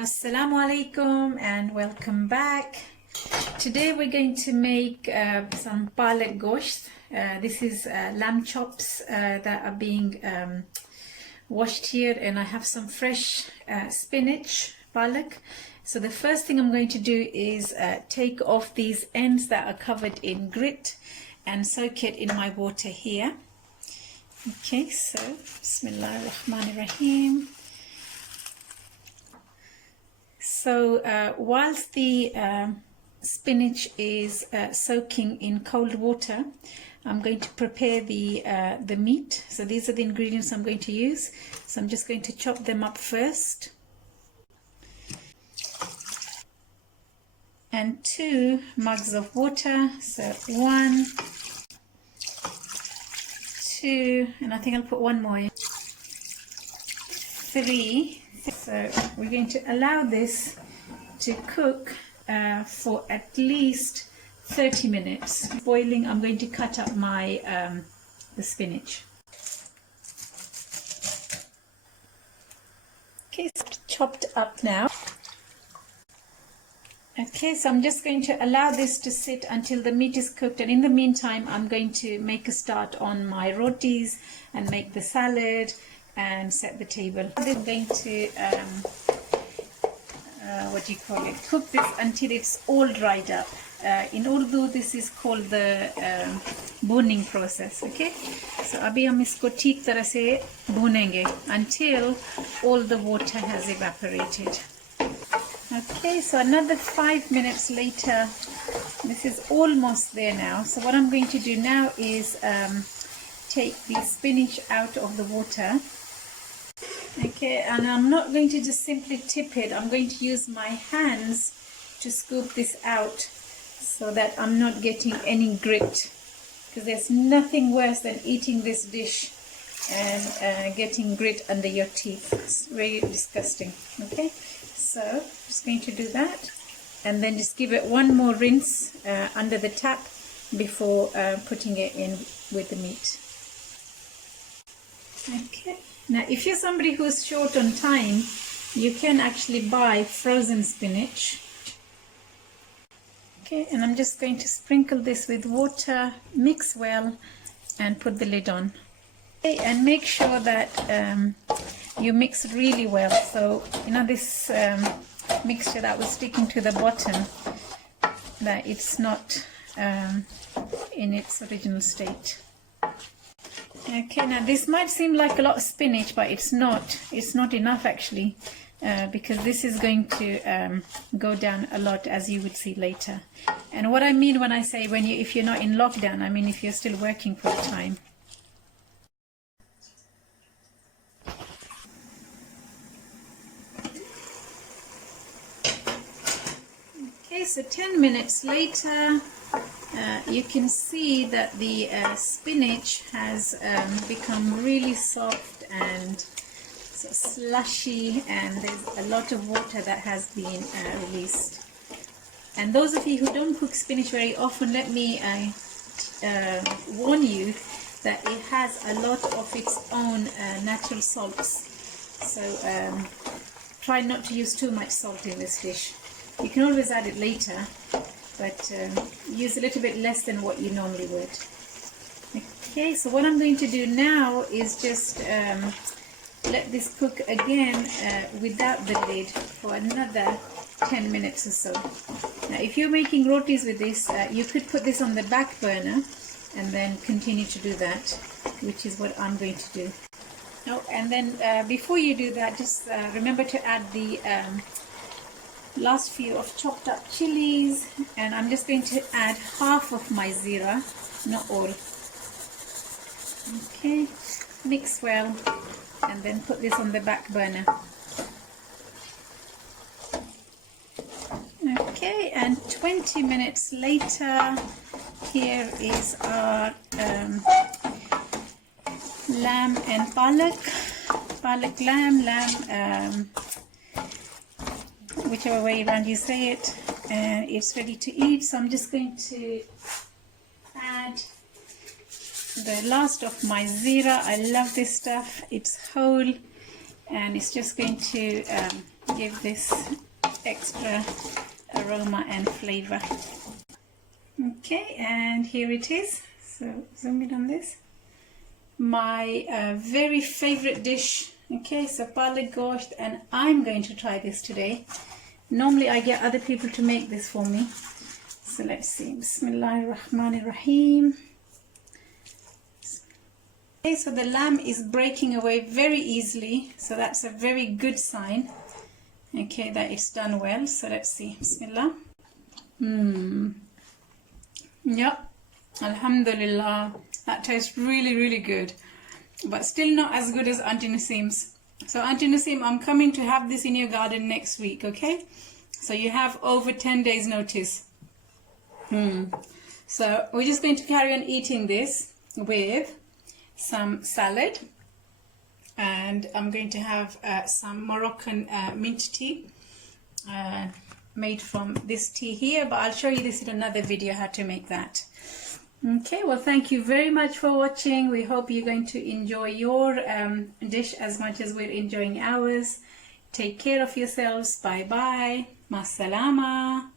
Assalamu alaikum and welcome back. Today we're going to make some Paalak Ghosht. This is lamb chops that are being washed here, and I have some fresh spinach, Paalak. So the first thing I'm going to do is take off these ends that are covered in grit and soak it in my water here. Okay, so Bismillah ar-Rahman ar-Rahim. So whilst the spinach is soaking in cold water, I'm going to prepare the meat. So these are the ingredients I'm going to use. So I'm just going to chop them up first. And 2 mugs of water. So 1, 2, and I think I'll put one more. 3. So we're going to allow this to cook for at least 30 minutes. Boiling, I'm going to cut up my the spinach. Okay, so chopped up now. Okay, so I'm just going to allow this to sit until the meat is cooked, and in the meantime I'm going to make a start on my rotis and make the salad and set the table. I'm going to cook this until it's all dried up. In Urdu this is called the burning process. Okay, so abhi hum isko theek tarah se bhunenge until all the water has evaporated. Okay, so another 5 minutes later, this is almost there now. So what I'm going to do now is take the spinach out of the water. Okay, and I'm not going to just simply tip it. I'm going to use my hands to scoop this out so that I'm not getting any grit, because there's nothing worse than eating this dish and getting grit under your teeth. It's very disgusting. Okay, so I'm just going to do that and then just give it one more rinse under the tap before putting it in with the meat. Okay. Now, if you're somebody who's short on time, you can actually buy frozen spinach. Okay, and I'm just going to sprinkle this with water, mix well, and put the lid on. Okay, and make sure that you mix really well. So, you know, this mixture that was sticking to the bottom, that it's not in its original state. Okay, now this might seem like a lot of spinach, but it's not. It's not enough actually, because this is going to go down a lot, as you would see later. And what I mean when I say if you're not in lockdown, I mean if you're still working full time. Okay, so 10 minutes later, you can see that the spinach has become really soft and slushy, and there's a lot of water that has been released. And those of you who don't cook spinach very often, let me warn you that it has a lot of its own natural salts. So try not to use too much salt in this dish. You can always add it later, but use a little bit less than what you normally would. Okay, so what I'm going to do now is just let this cook again without the lid for another 10 minutes or so. Now, if you're making rotis with this, you could put this on the back burner and then continue to do that, which is what I'm going to do. Oh, and then before you do that, just remember to add the last few of chopped up chilies, and I'm just going to add half of my zira, not all. Okay, mix well and then put this on the back burner. Okay, and 20 minutes later, here is our lamb and Paalak lamb, whichever way around you say it, and it's ready to eat. So I'm just going to add the last of my zira. I love this stuff. It's whole, and it's just going to give this extra aroma and flavor. Okay, and here it is. So zoom in on this. My very favorite dish. Okay, so Paalak Ghosht, and I'm going to try this today. Normally I get other people to make this for me. So let's see. Bismillahirrahmanirrahim. Okay, so the lamb is breaking away very easily, so that's a very good sign. Okay, that it's done well. So let's see. Bismillah. Yep. Alhamdulillah. That tastes really, really good. But still not as good as Auntie Naseem's. So Auntie Naseem, I'm coming to have this in your garden next week, okay? So you have over 10 days notice. So we're just going to carry on eating this with some salad. And I'm going to have some Moroccan mint tea made from this tea here. But I'll show you this in another video how to make that. Okay, well, thank you very much for watching. We hope you're going to enjoy your dish as much as we're enjoying ours. Take care of yourselves. Bye bye. Ma salama.